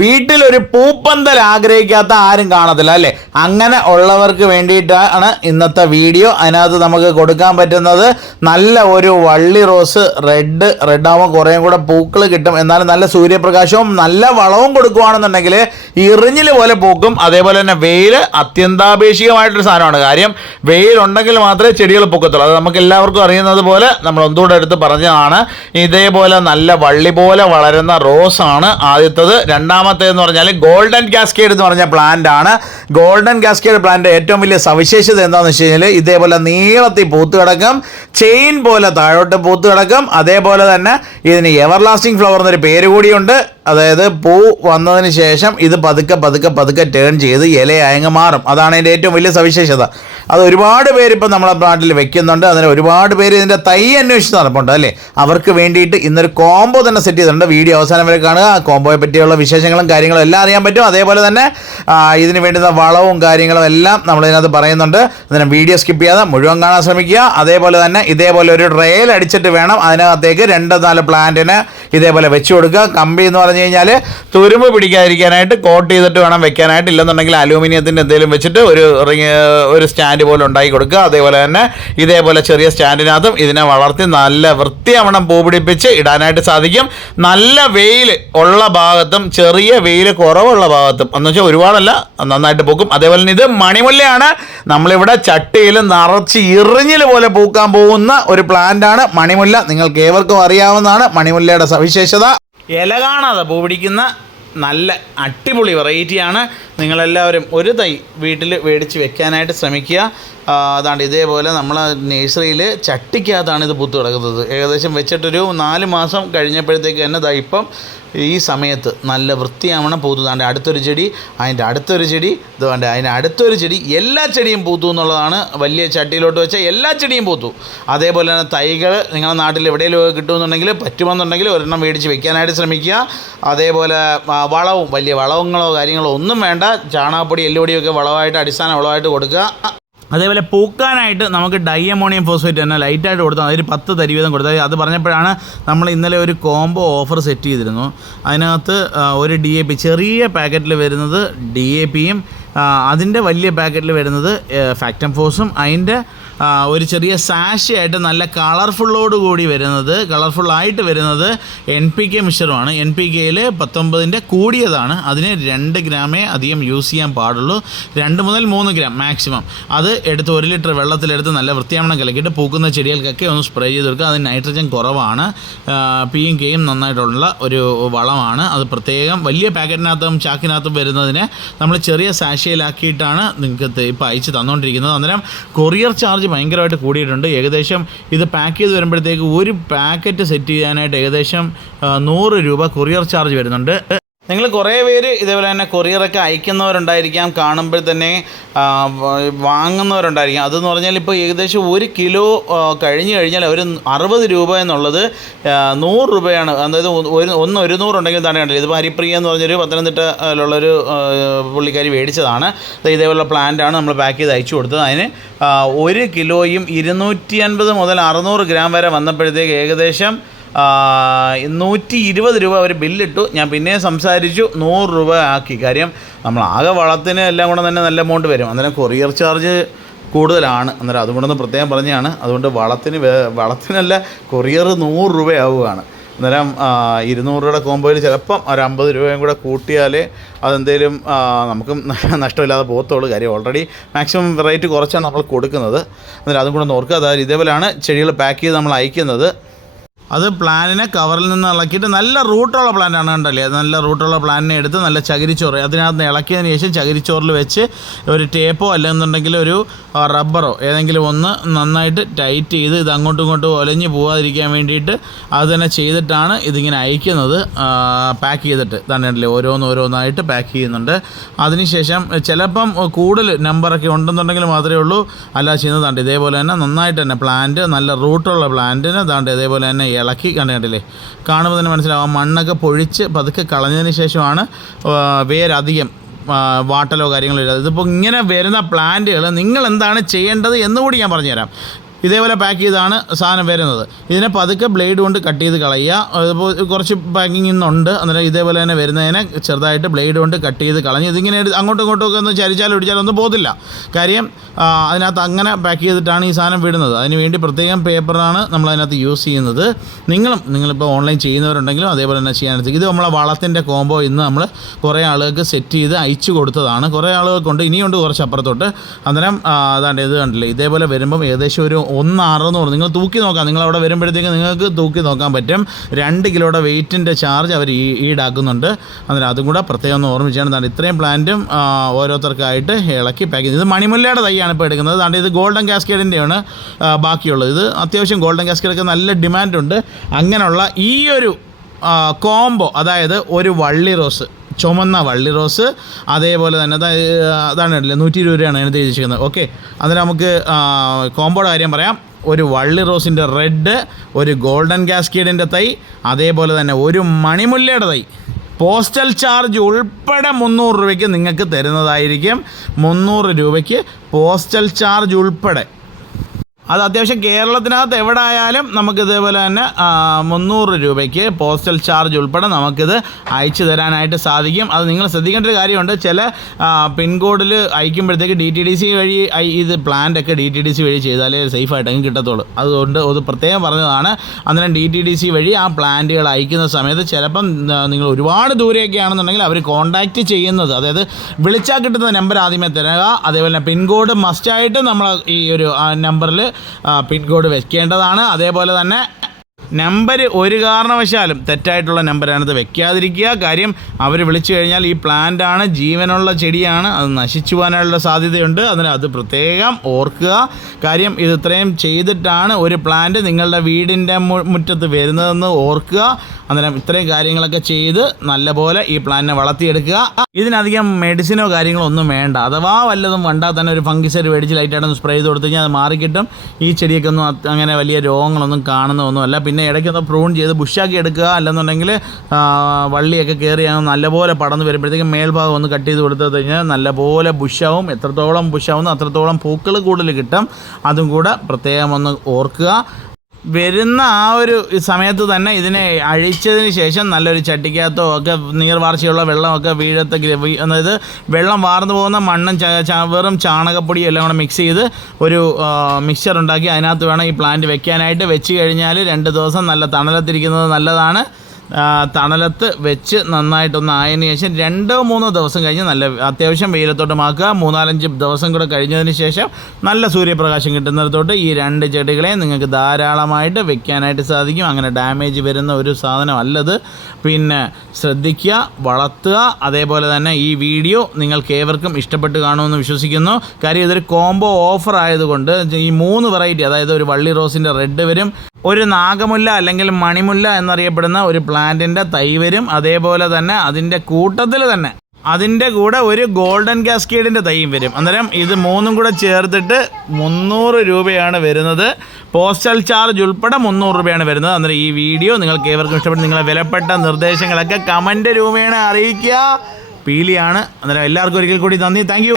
വീട്ടിലൊരു പൂപ്പന്തൽ ആഗ്രഹിക്കാത്ത ആരും കാണത്തില്ല അല്ലേ? അങ്ങനെ ഉള്ളവർക്ക് വേണ്ടിയിട്ടാണ് ഇന്നത്തെ വീഡിയോ. അതിനകത്ത് നമുക്ക് കൊടുക്കാൻ പറ്റുന്നത് നല്ല ഒരു വള്ളി റോസ് റെഡ് ആകുമ്പോൾ കുറേയും കൂടെ പൂക്കൾ കിട്ടും. എന്നാലും നല്ല സൂര്യപ്രകാശവും നല്ല വളവും കൊടുക്കുകയാണെന്നുണ്ടെങ്കിൽ ഇറിഞ്ഞിൽ പോലെ പൂക്കും. അതേപോലെ തന്നെ വെയിൽ അത്യന്താപേക്ഷികമായിട്ടൊരു സാധനമാണ്. കാര്യം വെയിലുണ്ടെങ്കിൽ മാത്രമേ ചെടികൾ പൂക്കത്തുള്ളൂ. അത് നമുക്ക് എല്ലാവർക്കും അറിയുന്നത് പോലെ നമ്മൾ ഒന്നുകൂടെ എടുത്ത് പറഞ്ഞതാണ്. ഇതേപോലെ നല്ല വള്ളി പോലെ വളരുന്ന റോസാണ് ആദ്യത്തത്. രണ്ടാമത്തേന്ന് പറഞ്ഞാൽ ഗോൾഡൻ കാസ്കേഡ് എന്ന് പറഞ്ഞ പ്ലാന്റ് ആണ്. ഗോൾഡൻ കാസ്കേഡ് പ്ലാന്റ് ഏറ്റവും വലിയ സവിശേഷത എന്താണെന്ന് വെച്ച് കഴിഞ്ഞാൽ ഇതേപോലെ നീളത്തിൽ പൂത്ത് കിടക്കും, ചെയിൻ പോലെ താഴോട്ട് പൂത്ത് കിടക്കും. അതേപോലെ തന്നെ ഇതിന് എവർലാസ്റ്റിംഗ് ഫ്ലവർ എന്നൊരു പേര് കൂടിയുണ്ട്. അതായത് പൂ വന്നതിന് ശേഷം ഇത് പതുക്കെ ടേൺ ചെയ്ത് ഇലയങ്ങ് മാറും. അതാണ് ഇതിൻ്റെ ഏറ്റവും വലിയ സവിശേഷത. അത് ഒരുപാട് പേര് ഇപ്പം നമ്മളെ നാട്ടിൽ വെക്കുന്നുണ്ട്. അതിന് ഒരുപാട് പേര് ഇതിൻ്റെ തൈ അന്വേഷിച്ച് നടപ്പുണ്ട് അല്ലേ? അവർക്ക് വേണ്ടിയിട്ട് ഇന്നൊരു കോംബോ തന്നെ സെറ്റ് ചെയ്തിട്ടുണ്ട്. വീഡിയോ അവസാനം വരെ കാണുക. കോംബോയെ പറ്റിയുള്ള വിശേഷങ്ങളും കാര്യങ്ങളും എല്ലാം അറിയാൻ പറ്റും. അതേപോലെ തന്നെ ഇതിന് വേണ്ടുന്ന വളവും കാര്യങ്ങളും എല്ലാം നമ്മളിതിനകത്ത് പറയുന്നുണ്ട്. അതിന് വീഡിയോ സ്കിപ്പ് ചെയ്യാതെ മുഴുവൻ കാണാൻ ശ്രമിക്കുക. അതേപോലെ തന്നെ ഇതേപോലെ ഒരു ട്രെയിൽ അടിച്ചിട്ട് വേണം അതിനകത്തേക്ക് 2-4 പ്ലാന്റിന് ഇതേപോലെ വെച്ച് കൊടുക്കുക. കമ്പി എന്ന് പറഞ്ഞു കഴിഞ്ഞാൽ തുരുമ്പ് പിടിക്കാതിരിക്കാനായിട്ട് കോട്ട് ചെയ്തിട്ട് വേണം വെക്കാനായിട്ട്. ഇല്ലെന്നുണ്ടെങ്കിൽ അലൂമിനിയത്തിൻ്റെ എന്തെങ്കിലും വെച്ചിട്ട് ഒരു സ്റ്റാൻഡ് പോലെ ഉണ്ടാക്കി കൊടുക്കുക. അതേപോലെ തന്നെ ഇതേപോലെ ചെറിയ സ്റ്റാൻഡിനകത്തും ഇതിനെ വളർത്തി നല്ല വൃത്തിയാവണം പൂ പിടിപ്പിച്ച് ഇടാനായിട്ട് സാധിക്കും. നല്ല വെയിൽ ഉള്ള ഭാഗത്തും ചെറിയ വെയിൽ കുറവുള്ള ഭാഗത്തും എന്ന് വെച്ചാൽ ഒരുപാടല്ല, നന്നായിട്ട് പൂക്കും. അതേപോലെ തന്നെ ഇത് മണിമുല്ലയാണ്. നമ്മളിവിടെ ചട്ടിയിൽ നിറച്ച് ഇറിഞ്ഞിൽ പോലെ പൂക്കാൻ പോകുന്ന ഒരു പ്ലാന്റാണ് മണിമുല്ല. നിങ്ങൾക്ക് ഏവർക്കും അറിയാവുന്നതാണ് മണിമുല്ലയുടെ സവിശേഷത. ഇല കാണാതെ പൂ പിടിക്കുന്ന നല്ല അടിപൊളി വെറൈറ്റിയാണ്. നിങ്ങളെല്ലാവരും ഒരു തൈ വീട്ടിൽ മേടിച്ച് വെക്കാനായിട്ട് ശ്രമിക്കുക. അതാണ്ട് ഇതേപോലെ നമ്മൾ നഴ്സറിയിൽ ചട്ടിക്കകത്താണ് ഇത് പൂത്ത് കിടക്കുന്നത്. ഏകദേശം വെച്ചിട്ടൊരു 4 മാസം കഴിഞ്ഞപ്പോഴത്തേക്ക് തന്നെ ഇപ്പം ഈ സമയത്ത് നല്ല വൃത്തിയാവണം പൂത്തുതാണ്ട് അടുത്തൊരു ചെടി, അതിൻ്റെ അടുത്തൊരു ചെടി, ഇതുകൊണ്ട് അതിന് അടുത്തൊരു ചെടി, എല്ലാ ചെടിയും പൂത്തു എന്നുള്ളതാണ്. വലിയ ചട്ടിയിലോട്ട് വെച്ച എല്ലാ ചെടിയും പൂത്തു. അതേപോലെ തന്നെ തൈകൾ നിങ്ങളുടെ നാട്ടിൽ എവിടെയെങ്കിലും കിട്ടുമെന്നുണ്ടെങ്കിൽ പറ്റുമെന്നുണ്ടെങ്കിൽ ഒരെണ്ണം മേടിച്ച് വെക്കാനായിട്ട് ശ്രമിക്കുക. അതേപോലെ വളവും വലിയ വളങ്ങളോ കാര്യങ്ങളോ ഒന്നും വേണ്ട. ചാണകപ്പൊടി എല്ലുപൊടിയൊക്കെ വളമായിട്ട് അടിസ്ഥാന വളമായിട്ട് കൊടുക്കുക. അതേപോലെ പൂക്കാനായിട്ട് നമുക്ക് ഡൈഅമോണിയം ഫോസ്ഫേറ്റ് തന്നെ ലൈറ്റായിട്ട് കൊടുത്താൽ അതിൽ 10 തരി വീതം കൊടുത്താൽ. അത് പറഞ്ഞപ്പോഴാണ് നമ്മൾ ഇന്നലെ ഒരു കോംബോ ഓഫർ സെറ്റ് ചെയ്തിരുന്നു. അതിനകത്ത് ഒരു DAP ചെറിയ പാക്കറ്റിൽ വരുന്നത് DAPയും അതിൻ്റെ വലിയ പാക്കറ്റിൽ വരുന്നത് ഫാക്ടം ഫോസും അതിൻ്റെ ഒരു ചെറിയ സാഷയായിട്ട് നല്ല കളർഫുള്ളായിട്ട് വരുന്നത് NPK മിശ്രമാണ്. NPKയിൽ 19ൻ്റെ കൂടിയതാണ്. അതിന് 2 ഗ്രാമേ അധികം യൂസ് ചെയ്യാൻ പാടുള്ളൂ. 2 മുതൽ 3 ഗ്രാം മാക്സിമം. അത് എടുത്ത് 1 ലിറ്റർ വെള്ളത്തിലെടുത്ത് നല്ല വൃത്തിയാവണം കലക്കിയിട്ട് പൂക്കുന്ന ചെടികൾക്കൊക്കെ ഒന്ന് സ്പ്രേ ചെയ്ത് കൊടുക്കുക. അത് നൈട്രജൻ കുറവാണ്, Pയും Kയും നന്നായിട്ടുള്ള ഒരു വളമാണ്. അത് പ്രത്യേകം വലിയ പാക്കറ്റിനകത്തും ചാക്കിനകത്തും വരുന്നതിനെ നമ്മൾ ചെറിയ സാഷയിലാക്കിയിട്ടാണ് നിങ്ങൾക്ക് ഇപ്പോൾ അയച്ച് തന്നുകൊണ്ടിരിക്കുന്നത്. അന്നേരം കൊറിയർ ചാർജ് ഭയങ്കരമായിട്ട് കൂടിയിട്ടുണ്ട്. ഏകദേശം ഇത് പാക്ക് ചെയ്ത് വരുമ്പോഴത്തേക്ക് ഒരു പാക്കറ്റ് സെറ്റ് ചെയ്യാനായിട്ട് ഏകദേശം 100 രൂപ കൊറിയർ ചാർജ് വരുന്നുണ്ട്. നിങ്ങൾ കുറേ പേര് ഇതേപോലെ തന്നെ കൊറിയറൊക്കെ അയക്കുന്നവരുണ്ടായിരിക്കാം, കാണുമ്പോൾ തന്നെ വാങ്ങുന്നവരുണ്ടായിരിക്കാം. അതെന്ന് പറഞ്ഞാൽ ഇപ്പോൾ ഏകദേശം 1 കിലോ കഴിഞ്ഞ് കഴിഞ്ഞാൽ അവർ 60 രൂപ എന്നുള്ളത് 100 രൂപയാണ്. അതായത് 100 ഉണ്ടെങ്കിൽ തന്നെ കണ്ടില്ല. ഇതിപ്പോൾ ഹരിപ്രിയ എന്ന് പറഞ്ഞൊരു പത്തനംതിട്ടയിലുള്ളൊരു പുള്ളിക്കാരി മേടിച്ചതാണ്. ഇതേപോലുള്ള പ്ലാന്റാണ് നമ്മൾ പാക്ക് ചെയ്ത് അയച്ചു കൊടുത്തത്. അതിന് 1 കിലോയും 250 മുതൽ 600 ഗ്രാം വരെ വന്നപ്പോഴത്തേക്ക് ഏകദേശം 120 രൂപ അവർ ബില്ലിട്ടു. ഞാൻ പിന്നെയും സംസാരിച്ചു 100 രൂപ ആക്കി. കാര്യം നമ്മൾ ആകെ വളത്തിന് എല്ലാം കൂടെ തന്നെ നല്ല എമൗണ്ട് വരും. അന്നേരം കൊറിയർ ചാർജ് കൂടുതലാണ്. അന്നേരം അതുകൊണ്ടൊന്ന് പ്രത്യേകം പറഞ്ഞതാണ്. അതുകൊണ്ട് വളത്തിനല്ല കൊറിയർ 100 രൂപയാവുകയാണ്. അന്നേരം 200 രൂപയുടെ കോമ്പോയിൽ ചിലപ്പം ഒരു 50 രൂപയും കൂടെ കൂട്ടിയാലേ അതെന്തെങ്കിലും നമുക്ക് നഷ്ടമില്ലാതെ പോകത്തുള്ളൂ. കാര്യം ഓൾറെഡി മാക്സിമം റേറ്റ് കുറച്ചാണ് നമ്മൾ കൊടുക്കുന്നത്. അന്നേരം അതും കൂടെ ഓർക്കുക. അതായത് ഇതേപോലെയാണ് ചെടികൾ പാക്ക് ചെയ്ത് നമ്മൾ അയക്കുന്നത്. അത് പ്ലാന്റിനെ കവറിൽ നിന്ന് ഇളക്കിയിട്ട് നല്ല റൂട്ടുള്ള പ്ലാന്റാണ് കണ്ടല്ലേ. അത് നല്ല റൂട്ടുള്ള പ്ലാന്റിനെ എടുത്ത് നല്ല ചകിരിച്ചോറ് അതിനകത്ത് ഇളക്കിയതിന് ശേഷം ചകിരിച്ചോറിൽ വെച്ച് ഒരു ടേപ്പോ അല്ലെന്നുണ്ടെങ്കിൽ ഒരു റബ്ബറോ ഏതെങ്കിലും ഒന്ന് നന്നായിട്ട് ടൈറ്റ് ചെയ്ത് ഇത് അങ്ങോട്ടും ഇങ്ങോട്ടും ഒലഞ്ഞ് പോകാതിരിക്കാൻ വേണ്ടിയിട്ട് അത് തന്നെ ചെയ്തിട്ടാണ് ഇതിങ്ങനെ അയക്കുന്നത്. പാക്ക് ചെയ്തിട്ട് തന്നെയല്ലേ ഓരോന്നായിട്ട് പാക്ക് ചെയ്യുന്നുണ്ട്. അതിനുശേഷം ചിലപ്പം കൂടുതൽ നമ്പറൊക്കെ ഉണ്ടെന്നുണ്ടെങ്കിൽ മാത്രമേ ഉള്ളൂ. അല്ല ചെയ്യുന്നതാണ്ട് ഇതേപോലെ തന്നെ നന്നായിട്ട് തന്നെ പ്ലാന്റ് നല്ല റൂട്ടുള്ള പ്ലാന്റിന് താണ്ട് ഇതേപോലെ തന്നെ ഇളക്കി കണ്ടില്ലേ. കാണുമ്പോൾ തന്നെ മനസ്സിലാവും. മണ്ണൊക്കെ പൊഴിച്ച് പതുക്കെ കളഞ്ഞതിന് ശേഷമാണ് വേരധികം വാട്ടലോ കാര്യങ്ങളോ ഇല്ല. ഇതിപ്പോൾ ഇങ്ങനെ വരുന്ന പ്ലാന്റുകൾ നിങ്ങൾ എന്താണ് ചെയ്യേണ്ടത് എന്നുകൂടി ഞാൻ പറഞ്ഞുതരാം. ഇതേപോലെ പാക്ക് ചെയ്താണ് സാധനം വരുന്നത്. ഇതിനെ പതുക്കെ ബ്ലേഡ് കൊണ്ട് കട്ട് ചെയ്ത് കളയുക. അതിപ്പോൾ കുറച്ച് പാക്കിംഗ് ഇന്നുണ്ട്, അന്നേരം ഇതേപോലെ തന്നെ വരുന്നതിനെ ചെറുതായിട്ട് ബ്ലേഡ് കൊണ്ട് കട്ട് ചെയ്ത് കളഞ്ഞ് ഇതിങ്ങനെ അങ്ങോട്ടും ഇങ്ങോട്ടും ഒക്കെ ഒന്ന് ചരിച്ചാലും ഒടിച്ചാലും ഒന്നും പോകത്തില്ല. കാര്യം അതിനകത്ത് അങ്ങനെ പാക്ക് ചെയ്തിട്ടാണ് ഈ സാധനം വിടുന്നത്. അതിന് വേണ്ടി പ്രത്യേകം പേപ്പറാണ് നമ്മളതിനകത്ത് യൂസ് ചെയ്യുന്നത്. നിങ്ങളിപ്പോൾ ഓൺലൈൻ ചെയ്യുന്നവരുണ്ടെങ്കിലും അതേപോലെ തന്നെ ചെയ്യാനെടുത്ത് ഇത് നമ്മളെ വളത്തിൻ്റെ കോംബോ ഇന്ന് നമ്മൾ കുറേ ആളുകൾക്ക് സെറ്റ് ചെയ്ത് അയച്ചു കൊടുത്തതാണ്. കുറേ ആളുകൾക്കുണ്ട്, ഇനിയുണ്ട് കുറച്ച് അപ്പുറത്തോട്ട്. അന്നേരം അതാണ്ട് ഇത് കണ്ടില്ലേ, ഇതേപോലെ വരുമ്പം ഏകദേശം ഒരു 1.6 നിങ്ങൾ തൂക്കി നോക്കാം. നിങ്ങളവിടെ വരുമ്പോഴത്തേക്ക് നിങ്ങൾക്ക് തൂക്കി നോക്കാൻ പറ്റും. 2 കിലോയുടെ വെയിറ്റിൻ്റെ ചാർജ് അവർ ഈടാക്കുന്നുണ്ട്. അന്നേരം അതും കൂടെ പ്രത്യേകം ഒന്ന് ഓർമ്മിച്ചാണ്. അതാണ് ഇത്രയും പ്ലാന്റും ഓരോരുത്തർക്കായിട്ട് ഇളക്കി പാക്ക് ചെയ്ത്. ഇത് മണിമുല്ലയുടെ തൈയാണ് ഇപ്പോൾ എടുക്കുന്നത്. അതാണ്ട് ഇത് ഗോൾഡൻ കാസ്കേഡിൻ്റെയാണ് ബാക്കിയുള്ളത്. ഇത് അത്യാവശ്യം ഗോൾഡൻ കാസ്കേഡൊക്കെ നല്ല ഡിമാൻഡുണ്ട്. അങ്ങനെയുള്ള ഈ ഒരു കോംബോ, അതായത് ഒരു വള്ളി റോസ്, ചുമന്ന വള്ളി റോസ്, അതേപോലെ തന്നെ അതാണ് 120 രൂപയാണ് അതിനകത്ത് എഴുതിയിരിക്കുന്നത്. ഓക്കെ, അതിന് നമുക്ക് കോംബോയുടെ കാര്യം പറയാം. ഒരു വള്ളി റോസിൻ്റെ റെഡ്, ഒരു ഗോൾഡൻ കാസ്കേഡിൻ്റെ തൈ, അതേപോലെ തന്നെ ഒരു മണിമുല്ലയുടെ തൈ. പോസ്റ്റൽ ചാർജ് ഉൾപ്പെടെ 300 രൂപയ്ക്ക് നിങ്ങൾക്ക് തരുന്നതായിരിക്കും. 300 രൂപയ്ക്ക് പോസ്റ്റൽ ചാർജ് ഉൾപ്പെടെ. അത് അത്യാവശ്യം കേരളത്തിനകത്ത് എവിടെ ആയാലും നമുക്കിതേപോലെ തന്നെ 300 രൂപയ്ക്ക് പോസ്റ്റൽ ചാർജ് ഉൾപ്പെടെ നമുക്കിത് അയച്ചു തരാനായിട്ട് സാധിക്കും. അത് നിങ്ങൾ ശ്രദ്ധിക്കേണ്ട ഒരു കാര്യമുണ്ട്. ചില പിൻകോഡിൽ അയക്കുമ്പോഴത്തേക്ക് DTDC വഴി ഇത് പ്ലാന്റൊക്കെ DTDC വഴി ചെയ്താലേ സേഫായിട്ടങ്ങ് കിട്ടത്തുള്ളൂ. അതുകൊണ്ട് അത് പ്രത്യേകം പറഞ്ഞതാണ്. അന്നേരം DTDC വഴി ആ പ്ലാന്റുകൾ അയക്കുന്ന സമയത്ത് ചിലപ്പം നിങ്ങൾ ഒരുപാട് ദൂരെയൊക്കെ ആണെന്നുണ്ടെങ്കിൽ അവർ കോൺടാക്റ്റ് ചെയ്യുന്നത്, അതായത് വിളിച്ചാൽ കിട്ടുന്ന നമ്പർ ആദ്യമേ തരിക. അതേപോലെ പിൻകോഡ് മസ്റ്റായിട്ട് നമ്മൾ ഈ ഒരു നമ്പറിൽ പിൻകോഡ് വെക്കേണ്ടതാണ്. അതേപോലെ തന്നെ നമ്പർ ഒരു കാരണവശാലും തെറ്റായിട്ടുള്ള നമ്പറാണത് വെക്കാതിരിക്കുക. കാര്യം അവർ വിളിച്ചു കഴിഞ്ഞാൽ ഈ പ്ലാന്റാണ്, ജീവനുള്ള ചെടിയാണ്, അത് നശിച്ചു പോകാനുള്ള സാധ്യതയുണ്ട്. അതിന് അത് പ്രത്യേകം ഓർക്കുക. കാര്യം ഇത് ഇത്രയും ചെയ്തിട്ടാണ് ഒരു പ്ലാന്റ് നിങ്ങളുടെ വീടിൻ്റെ മുറ്റത്ത് വരുന്നതെന്ന് ഓർക്കുക. അന്നേരം ഇത്രയും കാര്യങ്ങളൊക്കെ ചെയ്ത് നല്ലപോലെ ഈ പ്ലാന്റിനെ വളർത്തിയെടുക്കുക. ഇതിനധികം മെഡിസിനോ കാര്യങ്ങളോ ഒന്നും വേണ്ട. അഥവാ വല്ലതും വേണ്ടാൽ തന്നെ ഒരു ഫംഗിസൈഡ് മേടിച്ച് ലൈറ്റായിട്ടൊന്ന് സ്പ്രേ ചെയ്ത് കൊടുത്തു കഴിഞ്ഞാൽ അത് മാറിക്കിട്ടും. ഈ ചെടിയൊക്കെ ഒന്നും അങ്ങനെ വലിയ രോഗങ്ങളൊന്നും കാണുന്നതൊന്നുമല്ല. പിന്നെ ഇടയ്ക്കൊന്ന് പ്രൂൺ ചെയ്ത് ബുഷാക്കി എടുക്കുക. അല്ലെന്നുണ്ടെങ്കിൽ വള്ളിയൊക്കെ കയറി നല്ലപോലെ പടർന്ന് വരുമ്പോഴത്തേക്കും മേൽഭാഗം ഒന്ന് കട്ട് ചെയ്ത് കൊടുത്തു കഴിഞ്ഞാൽ നല്ലപോലെ ബുഷാവും. എത്രത്തോളം ബുഷാവുന്നു അത്രത്തോളം പൂക്കൾ കൂടുതൽ കിട്ടും. അതും കൂടെ പ്രത്യേകം ഒന്ന് ഓർക്കുക. വരുന്ന ആ ഒരു സമയത്ത് തന്നെ ഇതിനെ അഴിച്ചതിന് ശേഷം നല്ലൊരു ചട്ടിക്കകത്തോ ഒക്കെ നീർവാർച്ചയുള്ള വെള്ളമൊക്കെ അതായത് വെള്ളം വാർന്നു പോകുന്ന മണ്ണും വെറും ചാണകപ്പൊടിയും എല്ലാം കൂടെ മിക്സ് ചെയ്ത് ഒരു മിക്സ്ചർ ഉണ്ടാക്കി അതിനകത്ത് വേണം ഈ പ്ലാന്റ് വെക്കാനായിട്ട്. വെച്ച് കഴിഞ്ഞാൽ 2 ദിവസം നല്ല തണലത്തിരിക്കുന്നത് നല്ലതാണ്. തണലത്ത് വെച്ച് നന്നായിട്ടൊന്ന് ആയതിനു ശേഷം 2-3 ദിവസം കഴിഞ്ഞ് നല്ല അത്യാവശ്യം വെയിലത്തോട്ട് മാക്കുക. 3-4 ദിവസം കൂടെ കഴിഞ്ഞതിന് ശേഷം നല്ല സൂര്യപ്രകാശം കിട്ടുന്നിടത്തോട്ട് ഈ 2 ചെടികളെ നിങ്ങൾക്ക് ധാരാളമായിട്ട് വെക്കാനായിട്ട് സാധിക്കും. അങ്ങനെ ഡാമേജ് വരുന്ന ഒരു സാധനമല്ലത്. പിന്നെ ശ്രദ്ധിക്കുക, വളർത്തുക. അതേപോലെ തന്നെ ഈ വീഡിയോ നിങ്ങൾക്ക് ഏവർക്കും ഇഷ്ടപ്പെട്ട് കാണുമെന്ന് വിശ്വസിക്കുന്നു. കാര്യം ഇതൊരു കോംബോ ഓഫർ ആയതുകൊണ്ട് ഈ 3 വെറൈറ്റി, അതായത് ഒരു വള്ളി റോസിൻ്റെ റെഡ് വരും, ഒരു നാഗമുല്ല അല്ലെങ്കിൽ മണിമുല്ല എന്നറിയപ്പെടുന്ന ഒരു പ്ലാന്റിൻ്റെ തൈ വരും, അതേപോലെ തന്നെ അതിൻ്റെ കൂട്ടത്തിൽ തന്നെ അതിൻ്റെ കൂടെ ഒരു ഗോൾഡൻ കാസ്കേഡിൻ്റെ തൈയും വരും. അന്നേരം ഇത് 3 കൂടെ ചേർത്തിട്ട് 300 രൂപയാണ് വരുന്നത്. പോസ്റ്റൽ ചാർജ് ഉൾപ്പെടെ 300 രൂപയാണ് വരുന്നത്. അന്നേരം ഈ വീഡിയോ നിങ്ങൾക്ക് ഏവർക്കും ഇഷ്ടപ്പെട്ട് നിങ്ങളെ വിലപ്പെട്ട നിർദ്ദേശങ്ങളൊക്കെ കമൻറ്റ് രൂപേണ അറിയിക്കുക. പീലിയാണ്. അന്നേരം എല്ലാവർക്കും ഒരിക്കൽ കൂടി നന്ദി. Thank you.